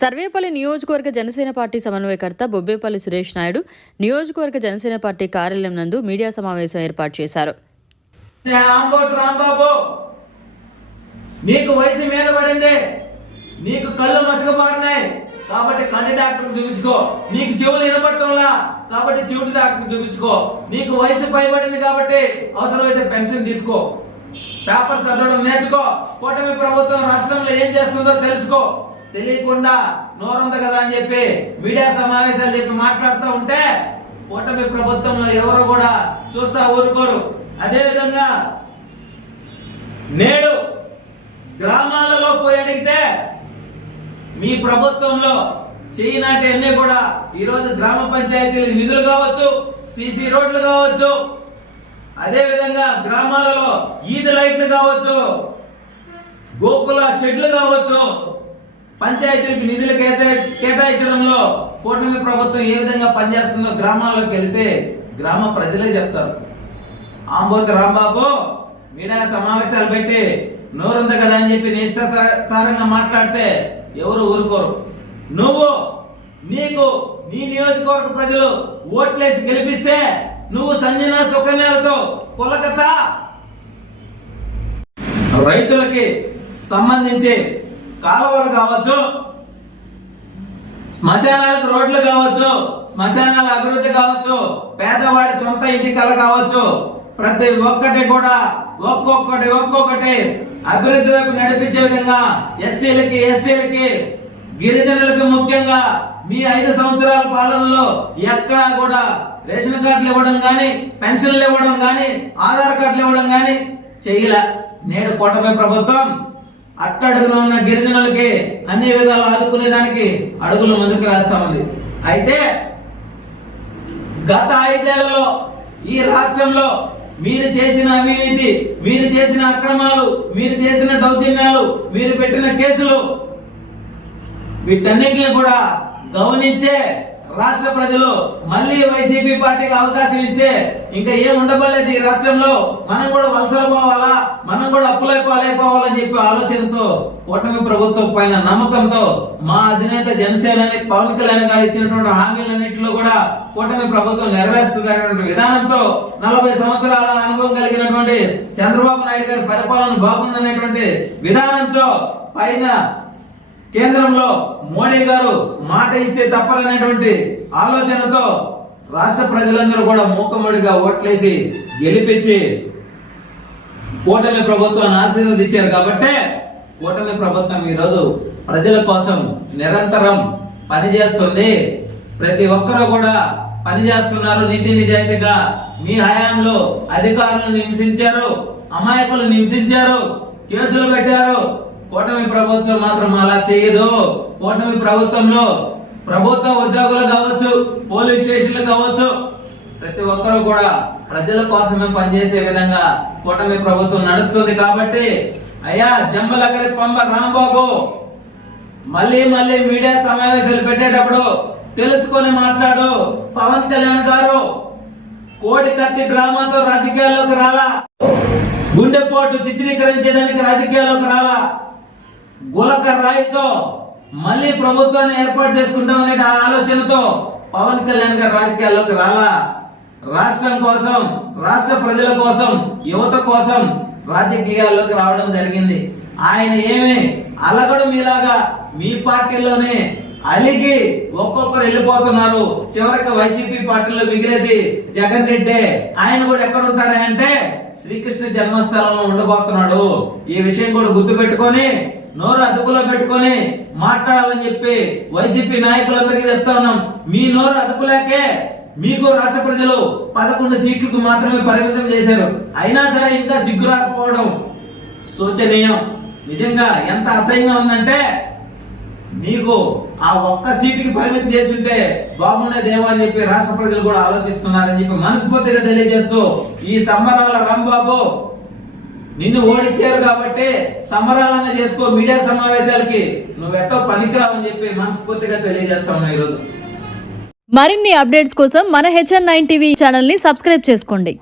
సర్వేపల్లి నియోజకవర్గ జనసేన పార్టీ సమన్వయకర్త బొబ్బేపల్లి సురేష్ నాయుడు నియోజకవర్గ జనసేన పార్టీ కార్యాలయం నందు మీడియా సమావేశం ఏర్పాటు చేశారు. నీకు వయసు మీద పడింది, నీకు కళ్ళు మసకబారినాయి కాబట్టి కంటి డాక్టర్కి చూపించుకో. నీకు చెవులు వినపడటంలా కాబట్టి చెవిటి డాక్టర్కి చూపించుకో. నీకు వయసు పైబడింది కాబట్టి అవసరమైతే పెన్షన్ తీసుకో. పేపర్ చదవడం నేర్చుకో. కూటమి ప్రభుత్వం రాష్ట్రంలో ఏం చేస్తుందో తెలుసుకో. తెలియకుండా నోరుంది కదా అని చెప్పి మీడియా సమావేశాలు చెప్పి మాట్లాడుతూ ఉంటే కూటమి ప్రభుత్వంలో ఎవరు కూడా చూస్తా ఊరుకోరు. అదేవిధంగా నేడు గ్రామాలలో పోయి అడిగితే మీ ప్రభుత్వంలో చేయనాటి అన్ని కూడా ఈరోజు గ్రామ పంచాయతీలు నిధులు కావచ్చు, సీసీ రోడ్లు కావచ్చు, అదేవిధంగా గ్రామాలలో ఈది లైట్లు కావచ్చు, గోకుల షెడ్లు కావచ్చు, పంచాయతీలకు నిధులు కేటాయించడంలో కూటమి ప్రభుత్వం ఏ విధంగా పనిచేస్తుందో గ్రామాల్లోకి వెళితే గ్రామ ప్రజలే చెప్తారు. ఆంబోతు రాంబాబు మీడియా సమావేశాలు పెట్టి నోరుంది కదా అని చెప్పి నిష్ఠాసారంగా మాట్లాడితే ఎవరు ఊరుకోరు. నీకు నీ నియోజకవర్గ ప్రజలు ఓట్లేసి గెలిపిస్తే నువ్వు సంజన సుకన్యలతో కొలకతా రైతులకి సంబంధించి కాలువలు కావచ్చు, శ్మశానాలకు రోడ్లు కావచ్చు, శ్మశానాల అభివృద్ధి కావచ్చు, పేదవాడి సొంత ఇంటి కళ కావచ్చు, ప్రతి ఒక్కటి కూడా ఒక్కొక్కటి అభివృద్ధి వైపు నడిపించే విధంగా ఎస్సీలకి, ఎస్టీలకి, గిరిజనులకి ముఖ్యంగా మీ 5 సంవత్సరాల పాలనలో ఎక్కడా కూడా రేషన్ కార్డులు ఇవ్వడం కానీ, పెన్షన్లు ఇవ్వడం కానీ, ఆధార్ కార్డులు ఇవ్వడం కానీ చేయలే. నేడు కూటమి ప్రభుత్వం అట్టడుగున ఉన్న గిరిజనులకి అన్ని విధాలు ఆదుకునేదానికి అడుగులు ముందుకు వేస్తా ఉంది. అయితే గత 5 ఏళ్లలో ఈ రాష్ట్రంలో మీరు చేసిన అవినీతి, మీరు చేసిన అక్రమాలు, మీరు చేసిన దౌర్జన్యాలు, మీరు పెట్టిన కేసులు వీటన్నిటిని కూడా గమనించే రాష్ట్ర ప్రజలు మళ్ళీ వైసీపీ పార్టీకి అవకాశం ఇస్తే ఇంకా ఏం ఉండబోలేదు ఈ రాష్ట్రంలో. మనం కూడా వలసలు పోవాలా, మనం కూడా అప్పులైపోవాలని చెప్పి ఆలోచనతో కూటమి ప్రభుత్వం పైన నమ్మకంతో మా అధినేత జనసేనని పవన్ కళ్యాణ్ గారు ఇచ్చినటువంటి హామీలన్నింటిలో కూడా కూటమి ప్రభుత్వం నెరవేరుస్తున్నటువంటి విధానంతో 40 సంవత్సరాల అనుభవం కలిగినటువంటి చంద్రబాబు నాయుడు గారి పరిపాలన బాగుందనేటువంటి విధానంతో పైన కేంద్రంలో మోడీ గారు మాట ఇస్తే తప్పలనేటువంటి ఆలోచనతో రాష్ట్ర ప్రజలందరూ కూడా మూకమ్మడిగా ఓట్లేసి గెలిపించి కూటమి ప్రభుత్వాన్ని ఆశీర్వదించారు. కాబట్టి కూటమి ప్రభుత్వం ఈరోజు ప్రజల కోసం నిరంతరం పనిచేస్తుంది. ప్రతి ఒక్కరూ కూడా పనిచేస్తున్నారు నీతి నిజాయితీగా. మీ హయాంలో అధికారులను హింసించారు, అమాయకులను హింసించారు, కేసులు పెట్టారు. కూటమి ప్రభుత్వం మాత్రం అలా చేయదు. కూటమి ప్రభుత్వంలో ప్రభుత్వ ఉద్యోగులు కావచ్చు, పోలీస్ స్టేషన్లు కావచ్చు, ప్రతి ఒక్కరూ కూడా ప్రజల కోసమే పనిచేసే విధంగా కూటమి ప్రభుత్వం నడుస్తుంది. కాబట్టి అయ్యా జంబలక్కడి పంబ రాంబాబు మళ్ళీ మీడియా సమావేశాలు పెట్టేటప్పుడు తెలుసుకొని మాట్లాడు. పవన్ కళ్యాణ్ గారు కోడి కత్తి డ్రామాతో రాజకీయాల్లోకి రాలా, గుండెపోటు చిత్రీకరించేదానికి రాజకీయాల్లోకి రాలా, గులక రాయితో మళ్ళీ ప్రభుత్వాన్ని ఏర్పాటు చేసుకుంటామనే ఆలోచనతో పవన్ కళ్యాణ్ గారు రాజకీయాల్లోకి రాలా. రాష్ట్రం కోసం, రాష్ట్ర ప్రజల కోసం, యువత కోసం రాజకీయాల్లోకి రావడం జరిగింది. ఆయన ఏమి అలగడు మీలాగా మీ పార్టీలోనే అలిగి ఒక్కొక్కరు వెళ్ళిపోతున్నారు. చివరికి వైసీపీ పార్టీలో మిగిలేది జగన్ రెడ్డి. ఆయన కూడా ఎక్కడ ఉంటాడంటే శ్రీకృష్ణ జన్మస్థలంలో ఉండబోతున్నాడు. ఈ విషయం కూడా గుర్తు పెట్టుకొని నోరు అదుపులో పెట్టుకొని మాట్లాడాలని చెప్పి వైసీపీ నాయకులందరికీ చెప్తా ఉన్నాం. మీ నోరు అదుపులేకే మీకు రాష్ట్ర ప్రజలు 11 సీట్లకు మాత్రమే పరిమితం చేశారు. అయినా సరే ఇంకా సిగ్గు రాకపోవడం శోచనీయం. నిజంగా ఎంత అసహ్యంగా ఉందంటే మీకు ఆ ఒక్క సీటుకి పరిమితి చేస్తుంటే బాగుండేదేమో అని చెప్పి రాష్ట్ర ప్రజలు కూడా ఆలోచిస్తున్నారని చెప్పి మనస్ఫూర్తిగా తెలియజేస్తూ ఈ సంబరాల రాంబాబు నిన్ను ఓడించారు కాబట్టి సంబరాలన్నా చేసుకో. మీడియా సమావేశాలకి నువ్వెట్టో పనికిరావని చెప్పి మనస్ఫూర్తిగా తెలియజేస్తా ఉన్నా ఈరోజు. మరిన్ని అప్డేట్స్ కోసం మన HN9 టీవీ ఛానల్ ని సబ్స్క్రైబ్ చేసుకోండి.